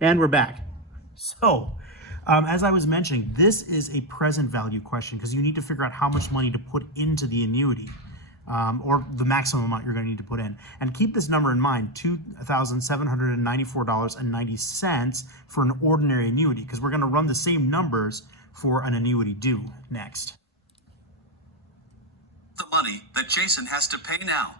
And we're back. So, as I was mentioning, this is a present value question because you need to figure out how much money to put into the annuity, or the maximum amount you're going to need to put in. And keep this number in mind, $2,794.90 for an ordinary annuity, because we're going to run the same numbers for an annuity due next. The money that Jason has to pay now.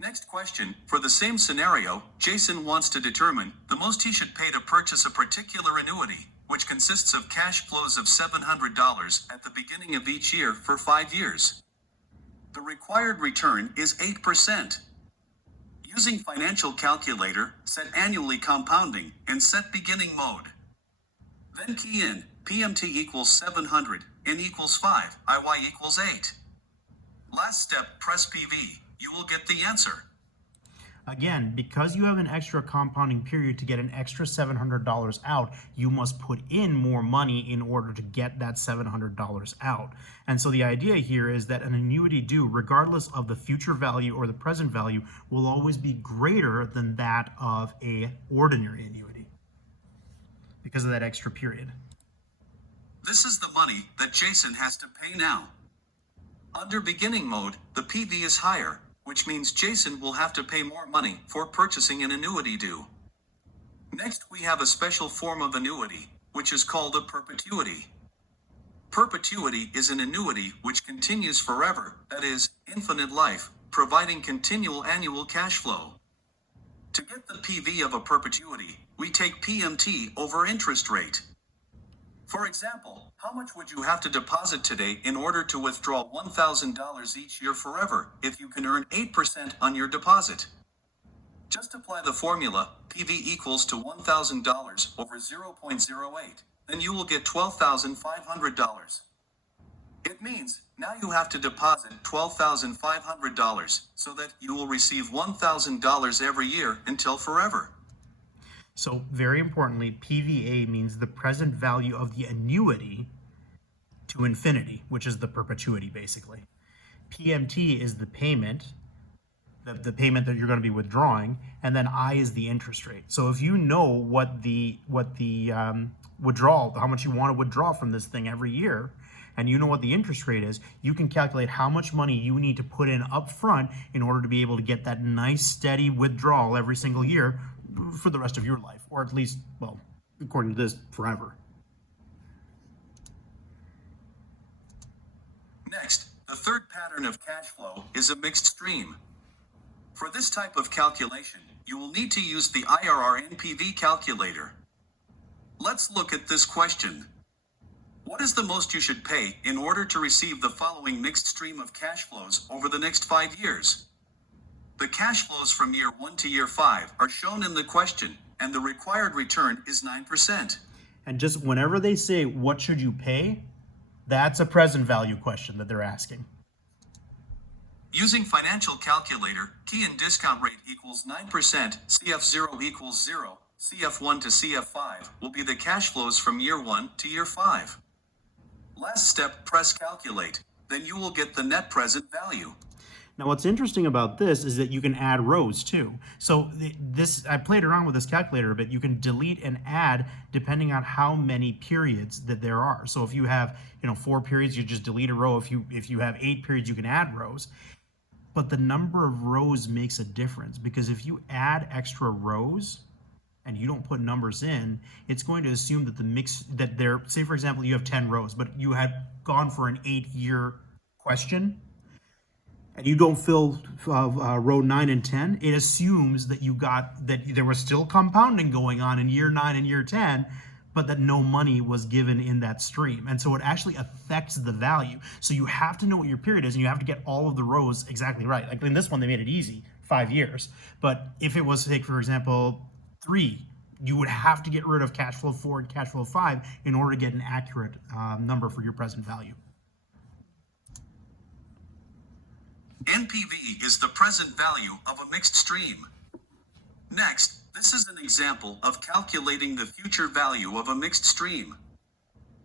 Next question, for the same scenario, Jason wants to determine the most he should pay to purchase a particular annuity, which consists of cash flows of $700 at the beginning of each year for 5 years. The required return is 8%. Using financial calculator, set annually compounding and set beginning mode. Then key in PMT equals 700, N equals 5, IY equals 8. Last step, press PV. You will get the answer. Again, because you have an extra compounding period to get an extra $700 out, you must put in more money in order to get that $700 out. And so the idea here is that an annuity due, regardless of the future value or the present value, will always be greater than that of an ordinary annuity because of that extra period. This is the money that Jason has to pay now. Under beginning mode, the PV is higher, which means Jason will have to pay more money for purchasing an annuity due. Next, we have a special form of annuity, which is called a perpetuity. Perpetuity is an annuity which continues forever, that is, infinite life, providing continual annual cash flow. To get the PV of a perpetuity, we take PMT over interest rate. For example, how much would you have to deposit today in order to withdraw $1,000 each year forever if you can earn 8% on your deposit? Just apply the formula, PV equals to $1,000 over 0.08, then you will get $12,500. It means now you have to deposit $12,500 so that you will receive $1,000 every year until forever. So very importantly, PVA means the present value of the annuity to infinity, which is the perpetuity basically. PMT is the payment, the payment that you're going to be withdrawing, and then I is the interest rate. So if you know what the withdrawal, how much you want to withdraw from this thing every year, and you know what the interest rate is, you can calculate how much money you need to put in up front in order to be able to get that nice steady withdrawal every single year for the rest of your life, or at least, well, according to this, forever. Next, the third pattern of cash flow is a mixed stream. For this type of calculation, you will need to use the IRR NPV calculator. Let's look at this question. What is the most you should pay in order to receive the following mixed stream of cash flows over the next 5 years? The cash flows from year 1 to year 5 are shown in the question, and the required return is 9%. And just whenever they say, what should you pay? That's a present value question that they're asking. Using financial calculator, key in discount rate equals 9%, CF0 equals 0, CF1 to CF5 will be the cash flows from year 1 to year 5. Last step, press calculate. Then you will get the net present value. Now, what's interesting about this is that you can add rows too. So I played around with this calculator a bit. You can delete and add depending on how many periods that there are. So if you have, 4 periods, you just delete a row. If you have 8 periods, you can add rows. But the number of rows makes a difference, because if you add extra rows and you don't put numbers in, it's going to assume that say for example, you have 10 rows, but you had gone for an 8-year question, and you don't fill row 9 and 10, it assumes that there was still compounding going on in year 9 and year 10, but that no money was given in that stream. And so it actually affects the value. So you have to know what your period is, and you have to get all of the rows exactly right. Like in this one, they made it easy, 5 years. But if it was, take for example, 3, you would have to get rid of cash flow 4 and cash flow 5 in order to get an accurate number for your present value. NPV is the present value of a mixed stream. Next, this is an example of calculating the future value of a mixed stream.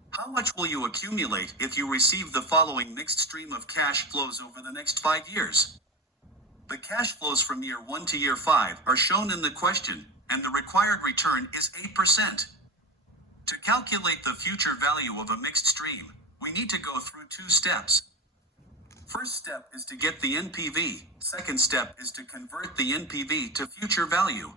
How much will you accumulate if you receive the following mixed stream of cash flows over the next 5 years? The cash flows from year 1 to year 5 are shown in the question, and the required return is 8%. To calculate the future value of a mixed stream, we need to go through two steps. First step is to get the NPV. Second step is to convert the NPV to future value.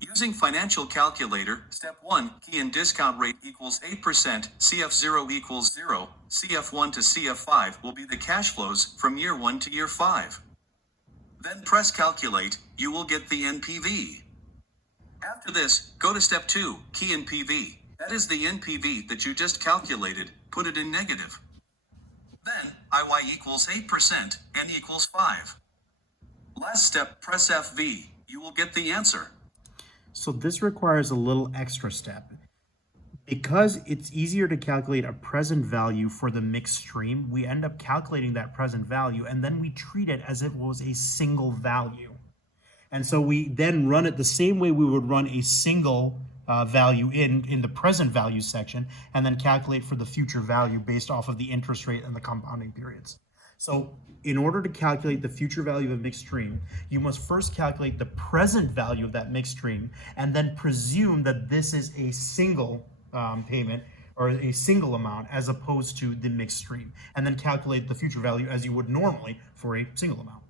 Using financial calculator, step 1, key in discount rate equals 8%, CF0 equals 0, CF1 to CF5 will be the cash flows from year 1 to year 5. Then press calculate, you will get the NPV. After this, go to step 2, key in PV. That is the NPV that you just calculated, put it in negative. Then, IY equals 8%, N equals 5. Last step, press FV, you will get the answer. So this requires a little extra step. Because it's easier to calculate a present value for the mixed stream, we end up calculating that present value and then we treat it as if it was a single value. And so we then run it the same way we would run a single value in the present value section, and then calculate for the future value based off of the interest rate and the compounding periods. So in order to calculate the future value of a mixed stream, you must first calculate the present value of that mixed stream and then presume that this is a single payment or a single amount as opposed to the mixed stream, and then calculate the future value as you would normally for a single amount.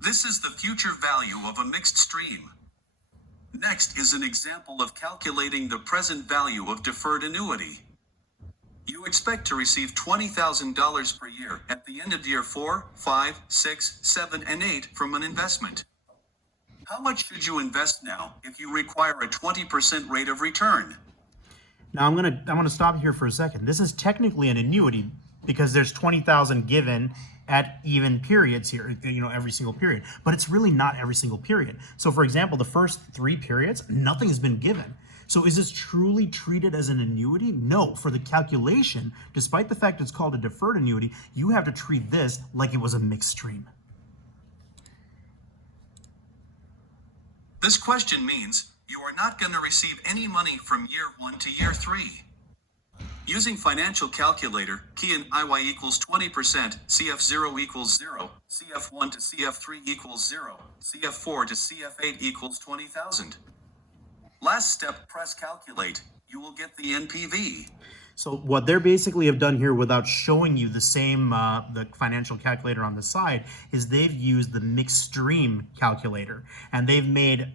This is the future value of a mixed stream. Next is an example of calculating the present value of deferred annuity. You expect to receive $20,000 per year at the end of year 4, 5, 6, 7, and 8 from an investment. How much should you invest now if you require a 20% rate of return? Now I'm gonna stop here for a second. This is technically an annuity because there's 20,000 given at even periods here, every single period. But it's really not every single period. So for example, the first 3 periods, nothing has been given. So is this truly treated as an annuity? No. For the calculation, despite the fact it's called a deferred annuity, you have to treat this like it was a mixed stream. This question means you are not going to receive any money from year 1 to year 3. Using financial calculator, key in IY equals 20%, CF0 equals 0, CF1 to CF3 equals 0, CF4 to CF8 equals 20,000. Last step, press calculate. You will get the NPV. So what they're basically have done here without showing you the same, the financial calculator on the side, is they've used the mixed stream calculator. And they've made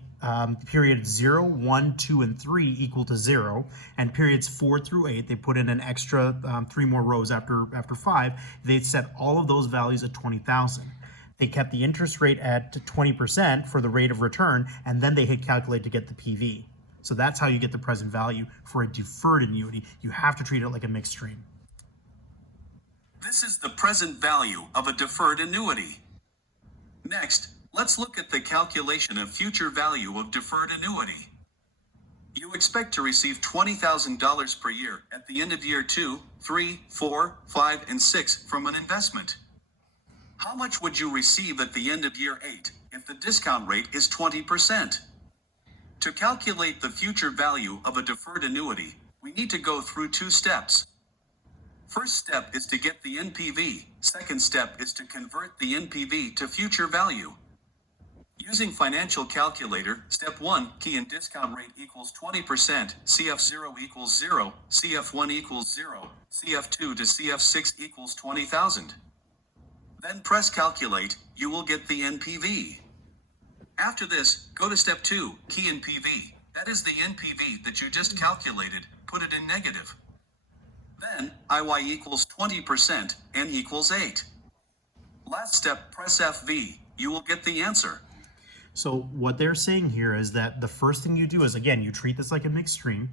periods 0, 1, 2, and 3 equal to 0. And periods 4 through 8, they put in an extra 3 more rows after 5. They set all of those values at 20,000. They kept the interest rate at 20% for the rate of return, and then they hit calculate to get the PV. So that's how you get the present value for a deferred annuity. You have to treat it like a mixed stream. This is the present value of a deferred annuity. Next, let's look at the calculation of future value of deferred annuity. You expect to receive $20,000 per year at the end of year 2, 3, 4, 5, and 6 from an investment. How much would you receive at the end of year 8 if the discount rate is 20%? To calculate the future value of a deferred annuity, we need to go through 2 steps. First step is to get the NPV. Second step is to convert the NPV to future value. Using financial calculator, step 1, key in discount rate equals 20%, CF0 equals 0, CF1 equals 0, CF2 to CF6 equals 20,000. Then press calculate, you will get the NPV. After this, go to step 2, key in PV. That is the NPV that you just calculated, put it in negative. Then, IY equals 20%, N equals 8. Last step, press FV. You will get the answer. So what they're saying here is that the first thing you do is, again, you treat this like a mixed stream.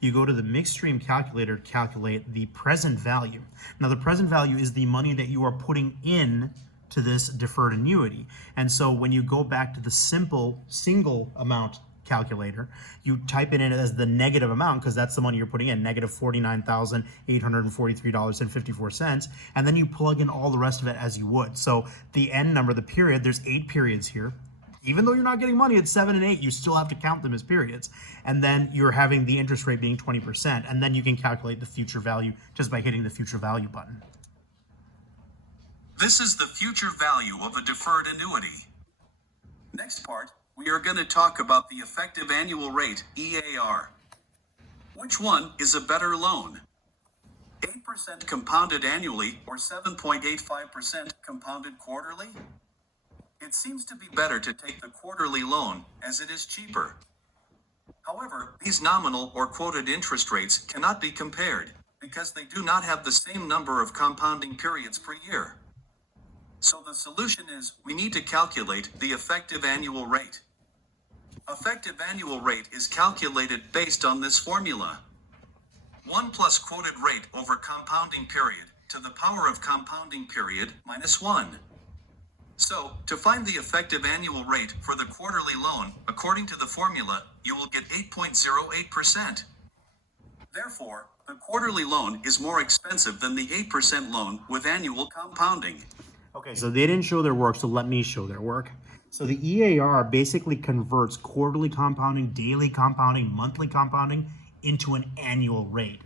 You go to the mixed stream calculator to calculate the present value. Now, the present value is the money that you are putting in to this deferred annuity. And so when you go back to the simple single amount calculator, you type it in as the negative amount because that's the money you're putting in, negative $49,843.54, and then you plug in all the rest of it as you would. So the N number, the period, there's 8 periods here. Even though you're not getting money at 7 and 8, you still have to count them as periods. And then you're having the interest rate being 20%, and then you can calculate the future value just by hitting the future value button. This is the future value of a deferred annuity. Next part, we are going to talk about the effective annual rate, EAR. Which one is a better loan? 8% compounded annually or 7.85% compounded quarterly? It seems to be better to take the quarterly loan, as it is cheaper. However, these nominal or quoted interest rates cannot be compared, because they do not have the same number of compounding periods per year. So the solution is, we need to calculate the effective annual rate. Effective annual rate is calculated based on this formula. 1 plus quoted rate over compounding period to the power of compounding period minus 1. So, to find the effective annual rate for the quarterly loan, according to the formula, you will get 8.08%. Therefore, the quarterly loan is more expensive than the 8% loan with annual compounding. Okay, so they didn't show their work, so let me show their work. So the EAR basically converts quarterly compounding, daily compounding, monthly compounding into an annual rate.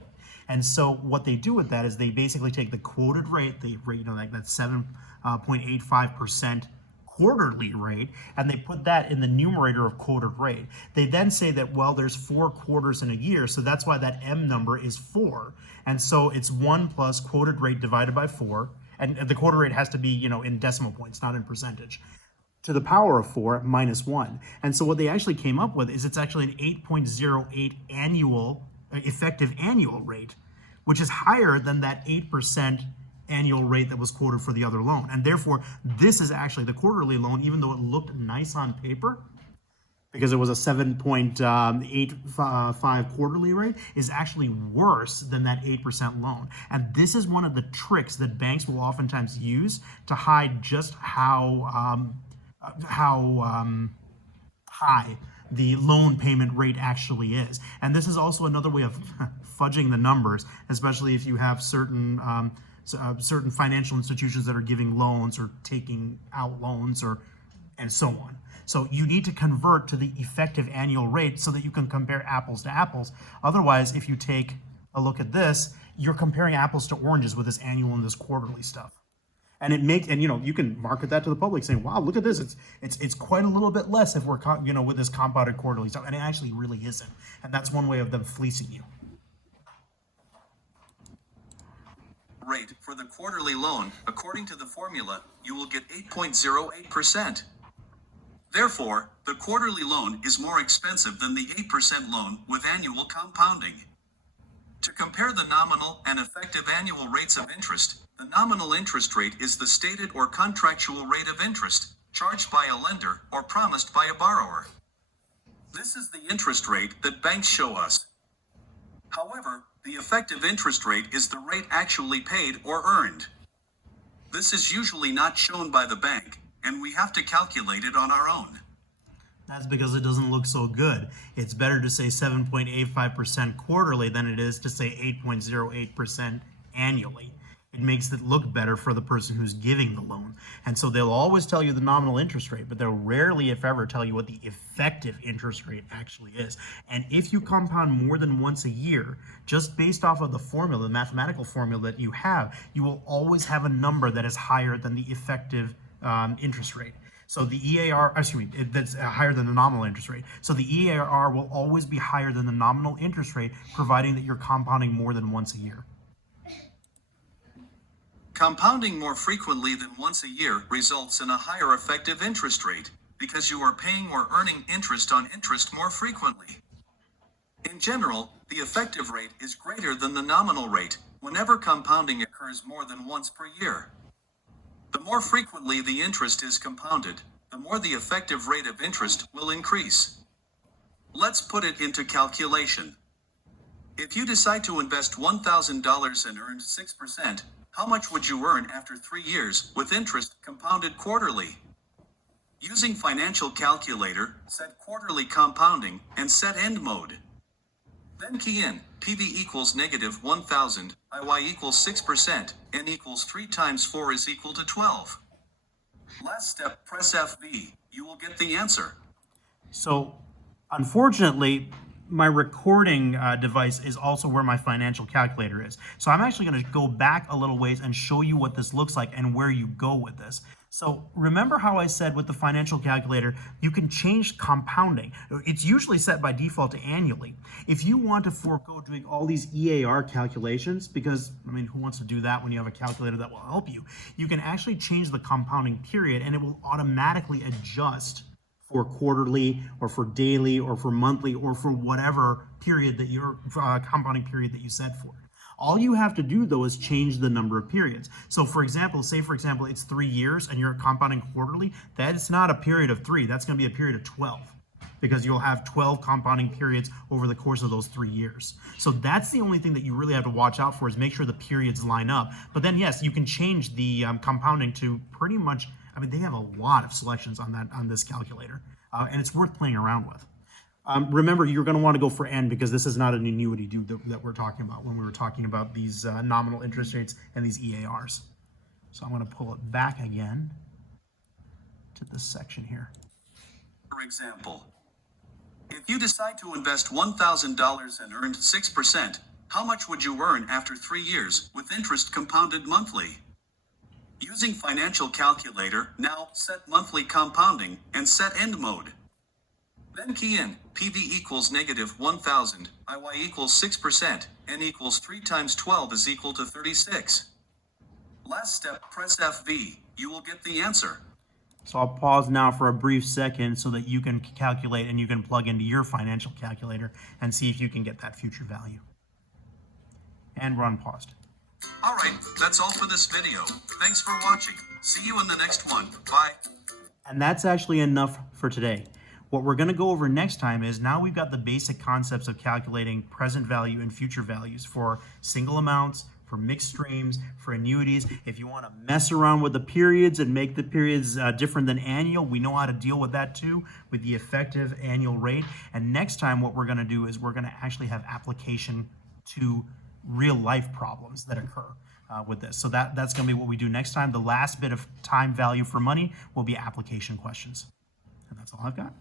And so what they do with that is they basically take the quoted rate, the rate, like that 7.85% quarterly rate, and they put that in the numerator of quoted rate. They then say that, well, there's 4 quarters in a year, so that's why that M number is 4. And so it's 1 plus quoted rate divided by 4, and the quoted rate has to be, in decimal points, not in percentage, to the power of 4 minus 1. And so what they actually came up with is it's actually an 8.08 effective annual rate, which is higher than that 8% annual rate that was quoted for the other loan. And therefore, this is actually the quarterly loan, even though it looked nice on paper, because it was a 7.85 quarterly rate, is actually worse than that 8% loan. And this is one of the tricks that banks will oftentimes use to hide just how high the loan payment rate actually is. And this is also another way of fudging the numbers, especially if you have certain financial institutions that are giving loans or taking out loans and so on. So you need to convert to the effective annual rate so that you can compare apples to apples. Otherwise, if you take a look at this, you're comparing apples to oranges with this annual and this quarterly stuff. And you can market that to the public saying, wow, look at this. It's quite a little bit less if we're, with this compounded quarterly stuff. And it actually really isn't. And that's one way of them fleecing you. Rate for the quarterly loan, according to the formula, you will get 8.08%. Therefore, the quarterly loan is more expensive than the 8% loan with annual compounding. To compare the nominal and effective annual rates of interest, the nominal interest rate is the stated or contractual rate of interest, charged by a lender or promised by a borrower. This is the interest rate that banks show us. However, the effective interest rate is the rate actually paid or earned. This is usually not shown by the bank, and we have to calculate it on our own. That's because it doesn't look so good. It's better to say 7.85% quarterly than it is to say 8.08% annually. It makes it look better for the person who's giving the loan. And so they'll always tell you the nominal interest rate, but they'll rarely, if ever, tell you what the effective interest rate actually is. And if you compound more than once a year, just based off of the formula, the mathematical formula that you have, you will always have a number that is higher than the effective interest rate. So the EAR, that's higher than the nominal interest rate. So the EAR will always be higher than the nominal interest rate, providing that you're compounding more than once a year. Compounding more frequently than once a year results in a higher effective interest rate, because you are paying or earning interest on interest more frequently. In general, the effective rate is greater than the nominal rate whenever compounding occurs more than once per year. The more frequently the interest is compounded, the more the effective rate of interest will increase. Let's put it into calculation. If you decide to invest $1,000 and earn 6%, how much would you earn after 3 years with interest compounded quarterly? Using financial calculator, set quarterly compounding and set end mode. Then key in PV equals negative 1,000, IY equals 6%, N equals 3 times 4 is equal to 12. Last step, press FV. You will get the answer. So, unfortunately, my recording device is also where my financial calculator is. So I'm actually going to go back a little ways and show you what this looks like and where you go with this. So remember how I said with the financial calculator, you can change compounding. It's usually set by default to annually. If you want to forego doing all these EAR calculations, because, I mean, who wants to do that when you have a calculator that will help you? You can actually change the compounding period and it will automatically adjust for quarterly or for daily or for monthly or for whatever period that your compounding period that you set for. All you have to do though is change the number of periods. So for example, say for example, it's 3 years and you're compounding quarterly, that's not a period of 3, that's going to be a period of 12 because you'll have 12 compounding periods over the course of those 3 years. So that's the only thing that you really have to watch out for is make sure the periods line up. But then yes, you can change the compounding to pretty much, I mean, they have a lot of selections on this calculator and it's worth playing around with. Remember, you're going to want to go for N because this is not an annuity due that we're talking about when we were talking about these nominal interest rates and these EARs. So I'm going to pull it back again to this section here. For example, if you decide to invest $1,000 and earned 6%, how much would you earn after 3 years with interest compounded monthly? Using financial calculator, now set monthly compounding and set end mode. Then key in PV equals negative 1,000, IY equals 6%, N equals 3 times 12 is equal to 36. Last step, press FV. You will get the answer. So I'll pause now for a brief second so that you can calculate and you can plug into your financial calculator and see if you can get that future value. And we're unpaused. Alright, that's all for this video. Thanks for watching. See you in the next one. Bye. And that's actually enough for today. What we're going to go over next time is now we've got the basic concepts of calculating present value and future values for single amounts, for mixed streams, for annuities. If you want to mess around with the periods and make the periods different than annual, we know how to deal with that too, with the effective annual rate. And next time what we're going to do is we're going to actually have application to real life problems that occur with this. So that's going to be what we do next time. The last bit of time value for money will be application questions. And that's all I've got.